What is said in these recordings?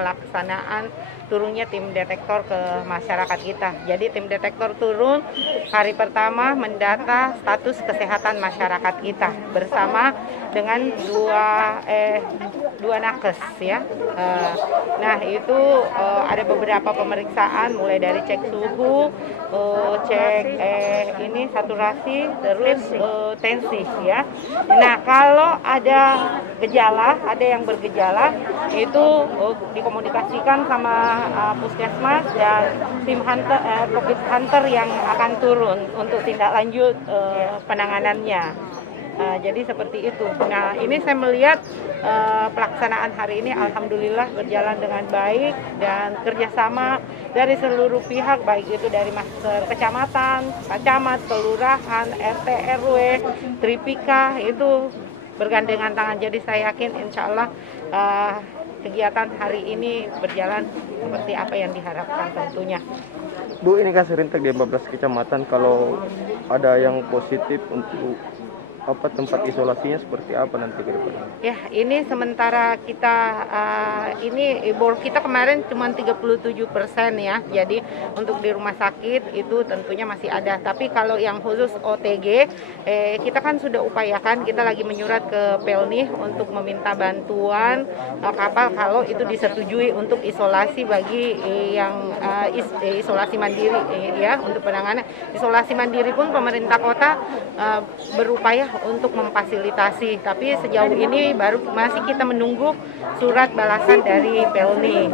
pelaksanaan turunnya tim detektor ke masyarakat kita. Jadi tim detektor turun hari pertama mendata status kesehatan masyarakat kita bersama dengan dua nakes ya. Nah itu ada beberapa pemeriksaan mulai dari cek suhu, cek ini saturasi, terus tensi ya. Nah kalau ada gejala, ada yang bergejala itu dikomunikasikan sama puskesmas dan tim hunter, COVID hunter yang akan turun untuk tindak lanjut penanganannya. Jadi seperti itu. Nah ini saya melihat pelaksanaan hari ini alhamdulillah berjalan dengan baik dan kerjasama dari seluruh pihak, baik itu dari kecamatan, Pak Camat, kelurahan, RT, RW, Tripika itu bergandengan tangan. Jadi saya yakin insya Allah kegiatan hari ini berjalan seperti apa yang diharapkan tentunya. Bu, ini kan serentak di 14 kecamatan, kalau ada yang positif untuk tempat isolasinya seperti apa nanti ke depan? Ya, ini sementara kita ini bor kita kemarin cuma 37% ya. Jadi untuk di rumah sakit itu tentunya masih ada. Tapi kalau yang khusus OTG kita kan sudah upayakan, kita lagi menyurat ke Pelni untuk meminta bantuan kapal kalau itu disetujui untuk isolasi bagi yang isolasi mandiri ya, untuk penanganan isolasi mandiri pun pemerintah kota berupaya untuk memfasilitasi, tapi sejauh ini baru masih kita menunggu surat balasan dari Pelni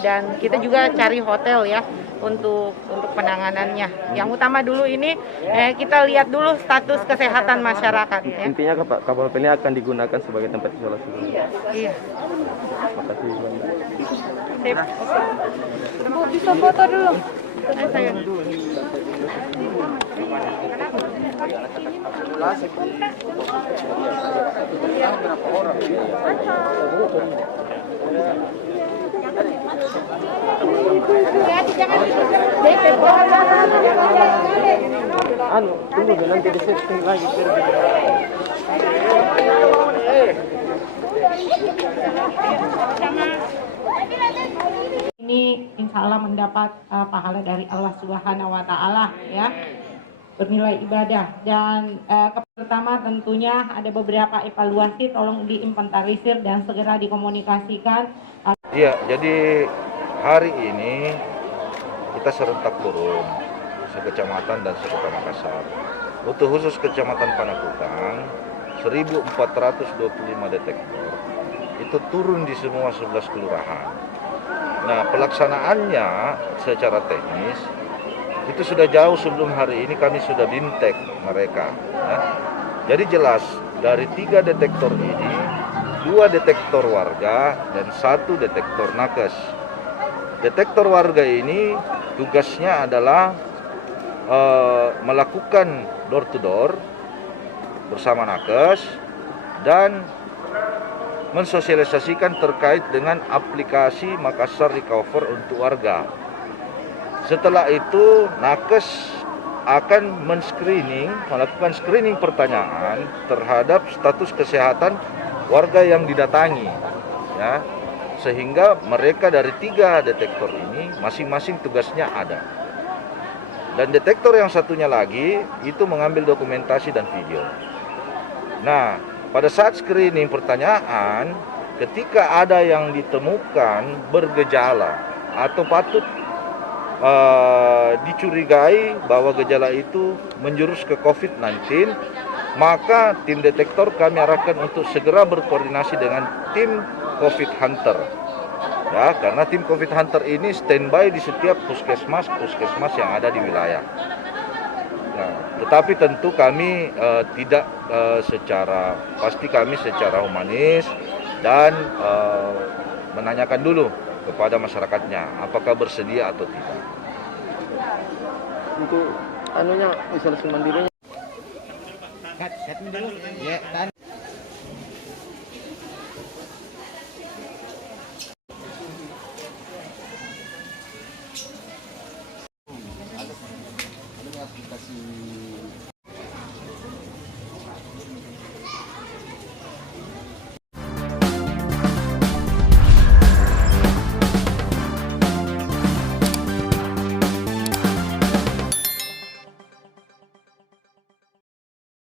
dan kita juga cari hotel ya untuk penanganannya. Yang utama dulu ini kita lihat dulu status kesehatan masyarakat ya. Intinya kapal Pelni akan digunakan sebagai tempat isolasi. Iya. Makasih. Sip. Bu, bisa foto dulu. Saya. Tunggu nanti di setting lagi. Ini insya Allah mendapat pahala dari Allah Subhanahu wa Ta'ala ya, bernilai ibadah. Dan pertama tentunya ada beberapa evaluasi, tolong diinventarisir dan segera dikomunikasikan. Iya, jadi hari ini kita serentak turun sekecamatan dan sekota Makassar. Untuk khusus kecamatan Panakukang 1425 detektor itu turun di semua 11 kelurahan. Nah, pelaksanaannya secara teknis itu sudah jauh sebelum hari ini kami sudah bintek mereka. Ya. Jadi jelas dari 3 detektor ini 2 detektor warga dan 1 detektor nakes. Detektor warga ini tugasnya adalah melakukan door to door bersama nakes dan mensosialisasikan terkait dengan aplikasi Makassar Recover untuk warga. Setelah itu nakes akan melakukan screening pertanyaan terhadap status kesehatan warga yang didatangi, ya, sehingga mereka dari 3 detektor ini masing-masing tugasnya ada. Dan detektor yang satunya lagi itu mengambil dokumentasi dan video. Nah, pada saat screening pertanyaan, ketika ada yang ditemukan bergejala atau patut dicurigai bahwa gejala itu menjurus ke COVID-19, maka tim detektor kami arahkan untuk segera berkoordinasi dengan tim COVID Hunter. Ya, karena tim COVID Hunter ini standby di setiap puskesmas yang ada di wilayah. Nah, tetapi tentu kami tidak secara humanis dan menanyakan dulu kepada masyarakatnya apakah bersedia atau tidak. Untuk isolasi mandirinya. Aplikasi